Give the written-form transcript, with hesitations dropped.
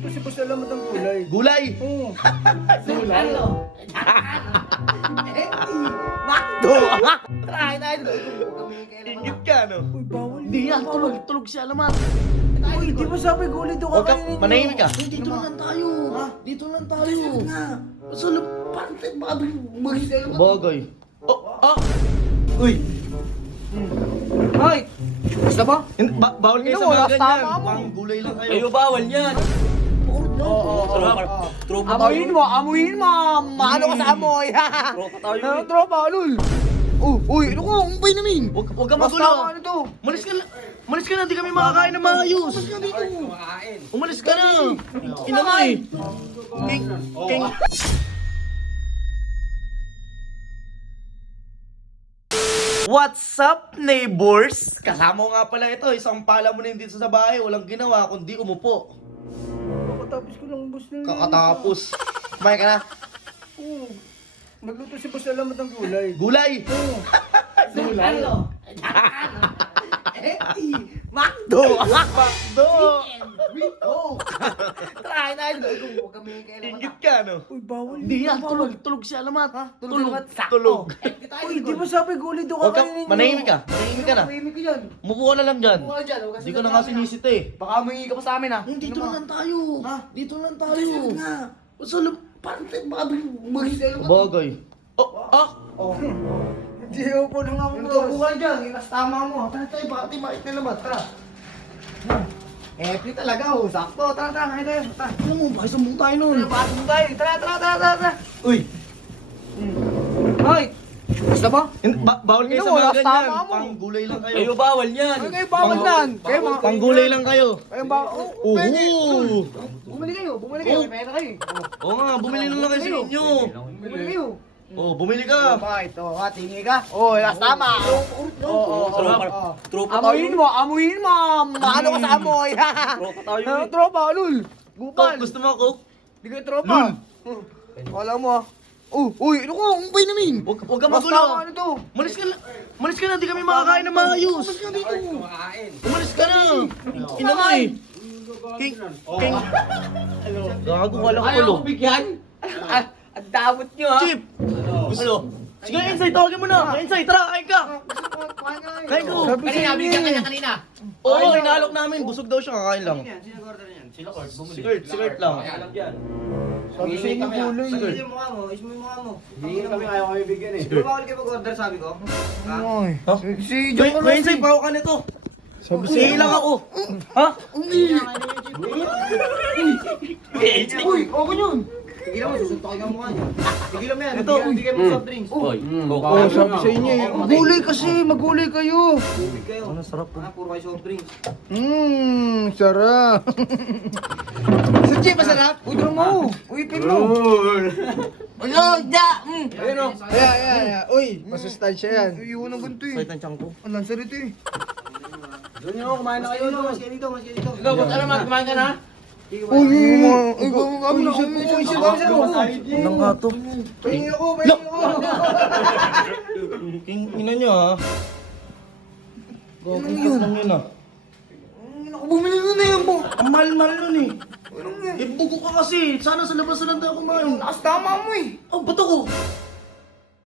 Nagluto si Boss Alamat ng gulay. Gulay! Oo. Gulay? Makdo! Try tayo. Ingit ka, no? Uy, bawal. Hindi yan, tulog si Alamat. Uy, di ba sabi gulay doon Huwag ka, kakainin niyo? manahimik ka. Dito na lang tayo. Dito lang tayo. Sa lapante, baka mag-isa Alamat. Bagay. Oh, ah! Uy! Hoy! Basta ba? Bawal kayo sa Ino, mga last ganyan. tama mo. Pang gulay lang kayo. Ayo, bawal yan. Tropa Amuyin mo, amuyin mo. Maano ka sa amoy. Tropa tayo. Ano tropa, lul? Uy, ano ka? Umpay namin. Huwag ka Basta magulo. ano to? Malis ka na. Malis ka na, di kami makakain ng maayos. Umalis ka na. Ina mo eh. King. What's up, neighbors? Kasama ko nga pala ito. Isang pala mo na dito sa bahay. Walang ginawa kundi umupo. Kakatapos ko lang, boss na. Kakatapos. Kumain ka na. Oo. Nagluto si Boss Alamat ng gulay. Gulay! Oo. Gulay? Makdo! Makdo! Oh! Try tayo. Huwag kami Ingit ka, no? Uy, bawal. Hindi yan, tulog si Alamat. Tulog. Tulog. Uy, di ba sabi gulay doon Huwag ka, kakainin niyo? manahimik ka. Manahimik ka na. Manahimik ka yan. Umupo ka na lang dyan. Huwag ka dyan, huwag ka Hindi ko na nga sinisita eh. Baka humingi ka pa sa amin, ha? Dito na lang tayo. Dito na lang tayo. nga. Sa lapante, baka mag-isa Alamat. Bagay. Oh, ah! Hindi ako po nang ako. Buhay dyan, inas tama mo. Tara tayo, baka di mait na Alamat. Tara. Happy talaga, oh. Sakto. Tara, kain tayo. Tara. Alam mo, baka isang tayo nun. Pasok tayo. Tara. Uy! Hoy! Basta ba? Bawal kayo Ino, sa mga last ganyan. tama mo. Pang gulay lang kayo. Ayo, bawal yan. Ay, kayo bawal nan. Kayo mga... Pang gulay lang kayo. Kayo ba? Oh, pwede. Uhu! Bumili kayo. May pera kayo. Oo nga, bumili na lang kayo sa inyo. Bumili kayo. Oh, bumili ka. Bakit? Oh, tingi ka. Oh, last tama. Tropa Amuyin mo. Maano ka sa amoy. Tropa tayo. Ano, tropa, lul. Gupal. Gusto mo coke? Di kayo tropa. Wala mo, ah. Uy, ano ka? Umpay namin. Huwag ka Basta magulo. ano to? Malis ka na, di kami makakain ng maayos. Umalis ka na. Ina mo eh. King. Gago ka lang Ayaw ulo. ko bigyan. Ang damot nyo, ha? Chip! Ano? Sige, Insay, tawagin mo na. Insay, tara, kain ka. Kain ko. Sabi sa inyo eh. kanina. Oo, hinalok namin. Busog daw siya, kakain lang. Sino Kurt? Si Kurt lang. Sabi sa inyo gulay. Sige. Yung mukha mo, is mo yung mukha mo. Hindi kami ayaw kami bigyan eh. Siguro bawal kayo mag-order sabi ko. Ay. Ha? Si Kuya John Insay, paho ka nito. Sabi sa Sige lang ako. Ha? Uy, okay yun. Tigilan mo, susuntok kayo ang mukha niyo. Tigilan mo yan, Ito. hindi kayo mag-soft drinks. Oh, sabi sa inyo eh. Gulay kasi, magulay kayo. Tubig kayo. Ano, sarap po. Puro kayo soft drinks. Sarap. Suchi, masarap. Uy, drum mo. Uy, pin mo. Ano, da. Ayun o. Ayan. Uy, masustansya yan. Iyon ang ganito eh. Sakit ang tiyan ko. Ang lansa rito eh. Doon nyo, kumain na kayo doon. Mas kayo dito, mas kayo dito. Ikaw, Boss Alamat, kumain ka na? Uy, kami na. Nang nga to. Pahingi ako. King, ina nyo ha. Gawin ko lang yun ah. Bumili na yan mo. Ang mahal-mahal nun eh. Eh, bugo ka kasi. Sana sa labas na lang tayo kumain. Lakas tama mo eh. Oh, ba't ako?